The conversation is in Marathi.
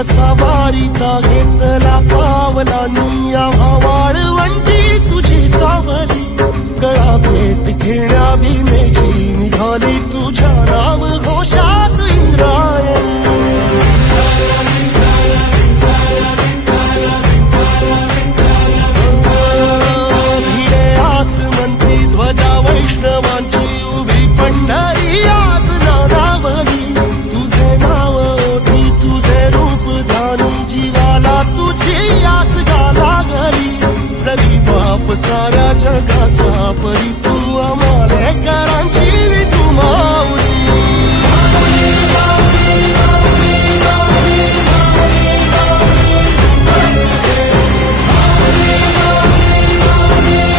वारीचा घेतला पावलानी आम्हा वाळवंटी तुझी सावली. गळा भेट घेण्या भीमेची निघाली तुझ्या नाम घोषात इंद्रायणी. भिडे आसमंती ध्वजा वैष्णवांची जगाचा परिपूर्ण